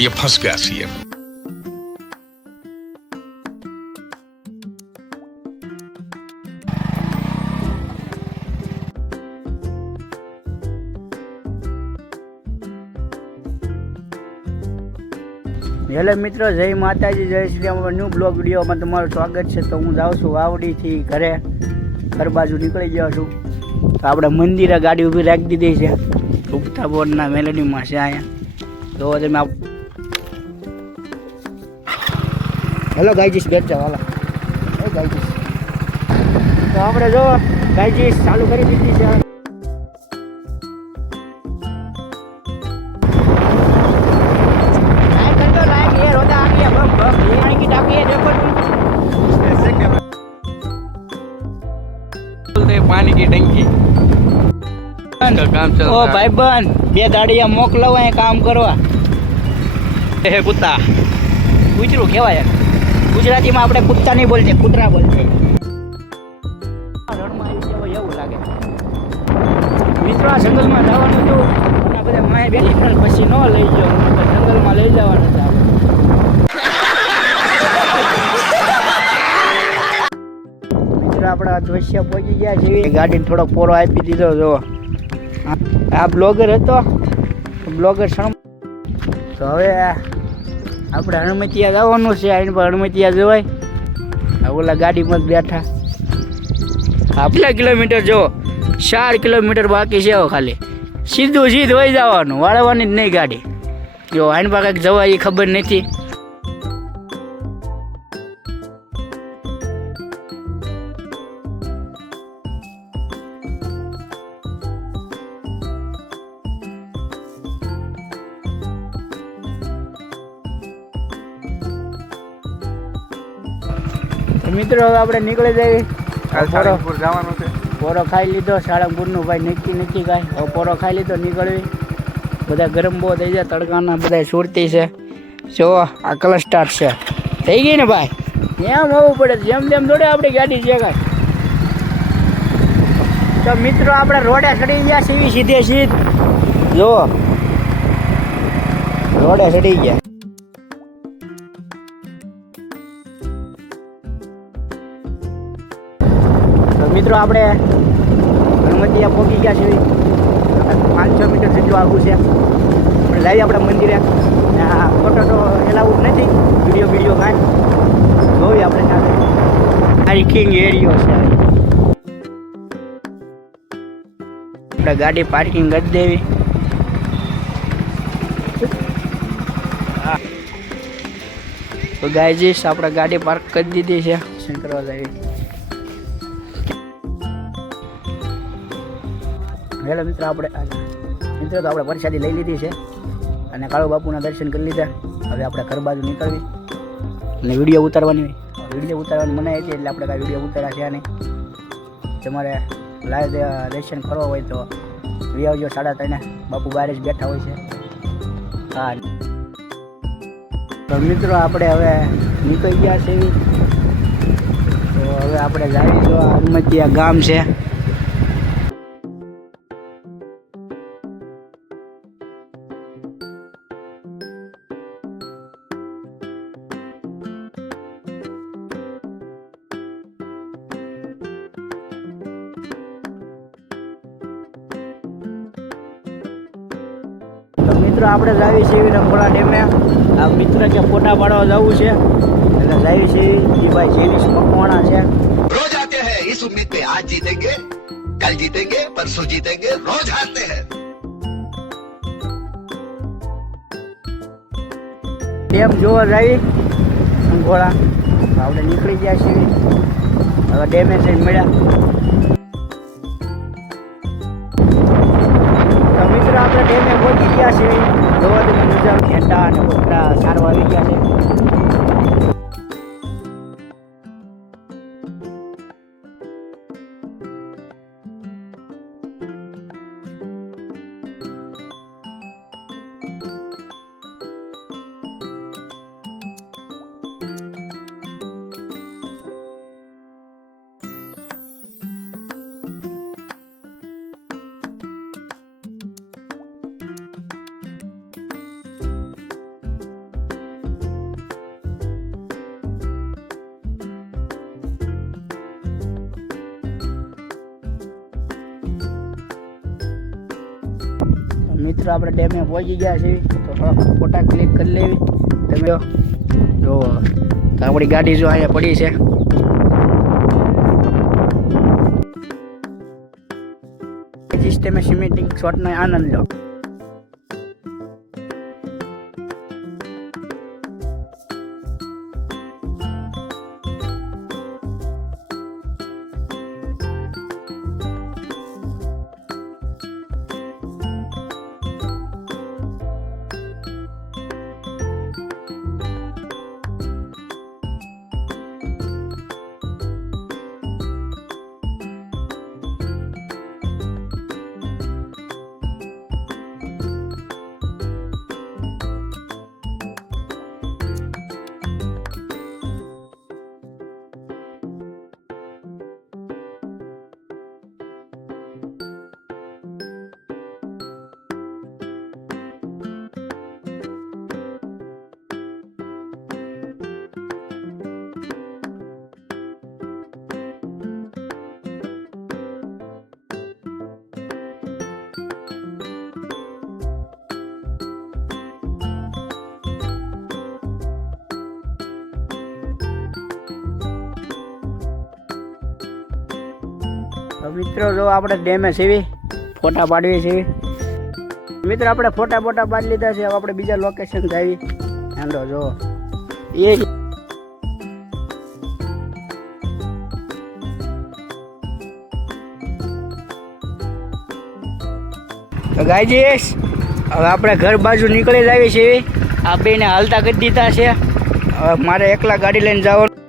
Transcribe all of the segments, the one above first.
yapay gasiye. Hello મિત્રો, જય માતાજી, જય શ્રી રામ. ન્યૂ બ્લોગ વિડીયોમાં તમારું સ્વાગત છે. તો હું જાઉં છું વાવડીથી ઘરે. ઘર બાજુ નીકળી ગયો છું. તો આપણે મંદિરે ગાડી ઊભી રાખી દીધી છે. ઉગતા બોર્ડના મેલેડીમાં છે અહીંયા. તો તમે હેલો ગાયજીસ બેટ જાઓ હાલો. ગાયજીસ. તો આપણે જો ગાયજીસ ચાલુ કરી દીધી છે. પાણી કી ટંકી. ઓ ભાઈ બન બે દાડિયા મોકલાવા કામ કરવા. હે કુત્તા. કૂતરું કેવાય ગુજરાતીમાં આપણે કૂતરા નહીં બોલતે, કૂતરા બોલતે. એવું લાગે. મિત્રો, આ જંગલમાં જવાનું હતું. આ બધા માય બેઠી પણ પછી ન લઈ ગયો. જંગલમાં લઈ જવાનું છે. મિત્રો, આપણા દ્રશ્ય પહોંચી ગયા છે ગાડીને થોડો પોરો આપી દીધો જો આ બ્લોગર હતો. બ્લોગર શણ તો હવે આપણે હણમતિયા જવાનું છે આઈને પણ હણમતિયા જવાય. આ ઓલા ગાડીમાં બેઠા. કેટલા કિલોમીટર જો, ચાર કિલોમીટર બાકી છે ખાલી. સીધું સીધ વહી જવાનું, વાળવાની જ નહીં ગાડી. જો આઈન પાક જવાય એ ખબર નથી. મિત્રો હવે આપણે નીકળી જઈએ. સાળંગપુર જવાનું છે. પોરો ખાઈ લીધો સાળંગપુરનું ભાઈ નક્કી નક્કી કાંઈ. હવે પોરો ખાઈ લીધો નીકળવી. બધા ગરમ બહુ થઈ જાય તડકાના બધા સુરતી છે. જો આ કલર સ્ટાર્ટ છે. થઈ ગઈ ને ભાઈ? એમ હોવું પડે જેમ જેમ જોડે આપણી ગાડી છે કાંઈ. તો મિત્રો આપણે રોડે ચડી ગયા સીવી સીધે સીધ. જો રોડે ચડી ગયા. મિત્રો, આપણે ગણપતિયા પહોંચી ગયા છીએ. પાંચસો મીટર જેટલું આવું છે. આપણે લાવી આપણા મંદિરે. ફોટો તો એલાઉડ નથી. વીડિયો વીડિયો કાંઈ જોઈએ આપણે સાથે. પાર્કિંગ એરિયો છે. આપણે ગાડી પાર્કિંગ કરી દેવી. તો ગાયજીસ આપણે ગાડી પાર્ક કરી દીધી છે. શું કરવા જઈએ હેલો મિત્ર, આપણે મિત્રો, તો આપણે પરસાદી લઈ લીધી છે અને કાળુ બાપુના દર્શન કરી લીધા. હવે આપણે ઘર બાજુ નીકળવી અને વીડિયો ઉતારવાની વીડિયો ઉતારવાની મનાઈ હતી એટલે આપણે કાંઈ વીડિયો ઉતાર્યા છે નહીં. તમારે લાઈવ દર્શન કરવા હોય તો આવજો સાડા ત્રણે બાપુ બહાર જ બેઠા હોય છે. હા. તો મિત્રો, આપણે હવે નીકળી ગયા છે તો હવે આપણે તો હનુમતિયા ગામ છે. મિત્ર આપણે જ આવી છીએ રંગોળા ડેમે આ મિત્ર કે ફોટા પાડવા જવું છે. એટલે જાવી છે એ ભાઈ જેનીશ મકવાણા છે. રોજ આતે હે ઇસ ઉમ્મીદ પે આજ જીતેંગે કલ જીતેંગે પરસો જીતેંગે રોજ હારતે હે. ડેમ જોવા જાવી રંગોળા. આપણે નીકળી ગયા છીએ. હવે ડેમેજ જઈને મળ્યા. કૂતરા આવી ગયા છે. મિત્રો, આપણે ડેમે પહોંચી ગયા છીએ. તો ફોટા ક્લિક કરી લેવી. તમે જો આપણી ગાડી જો અહીંયા પડી છે. જીસ તમે સિમેન્ટિંગ શોટનો આનંદ લો. મિત્રો, જો આપણે ડેમે સીવી, ફોટા પાડવી છે મિત્રો, આપણે ફોટા ફોટા પાડી લીધા છે. હવે આપણે બીજા લોકેશન જાવી. હાલો, જો. એ તો હવે આપણે ઘર બાજુ નીકળી જ આવી છીએ આ બેને હાલતા કરી દીધા છે. હવે મારે એકલા ગાડી લઈને જવાનું.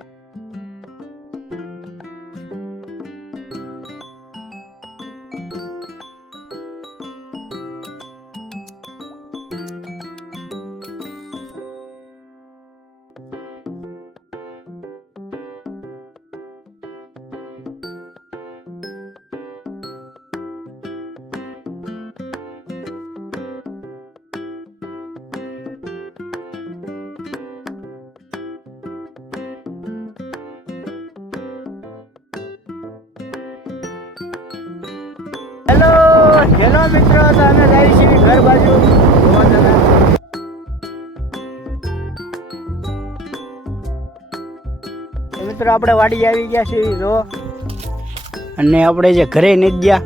હેલો હેલો મિત્રો અમે જઈએ છીએ ઘર બાજુ. મિત્રો, આપણે વાડી આવી ગયા છીએ, જો. અને આપણે જે ઘરે નથી ગયા,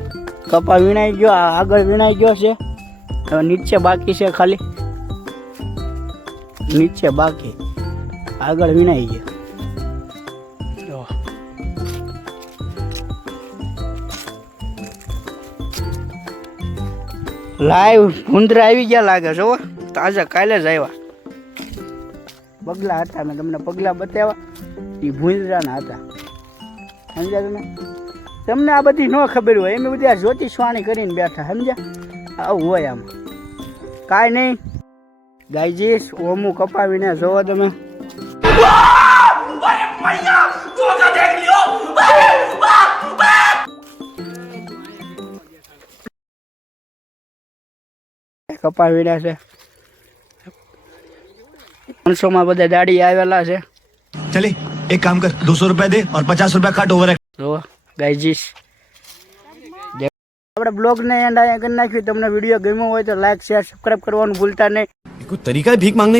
કપા વીણાઈ ગયો આગળ વીણાઈ ગયો છે. હવે નીચે બાકી છે ખાલી. નીચે બાકી. આગળ વીણાઈ ગયો. લાઈવ ભૂંદરા આવી ગયા લાગે છો તાજા કાલે જ આવ્યા. પગલા હતા મેં તમને પગલા બતાવ્યા. એ ભૂંદરાના હતા. સમજ્યા તમે? તમને આ બધી ન ખબર હોય, એમ બધી આ જ્યોતિષવાણી કરીને બેઠા, સમજ્યા? આવું હોય આમ. કાંઈ નહીં. ગાયજીશ ઓમું કપાવીને જોવો તમે. કપા વીડ્યા છે. ત્રણસો માં બધા દાડી આવેલા છે. ચલી એક કામ કર દોસો રૂપિયા દે ઓર પચાસ રૂપિયા કાટ ઓવર જો ગાઈજીસ. આપડે બ્લોગ ને એન્ડ અહીંયા કરી નાખ્યું. તમને વીડિયો ગમ્યો હોય તો લાઈક શેર સબસ્ક્રાઇબ કરવાનું ભૂલતા નહીં. કોઈ તરીકા ભીખ માંગને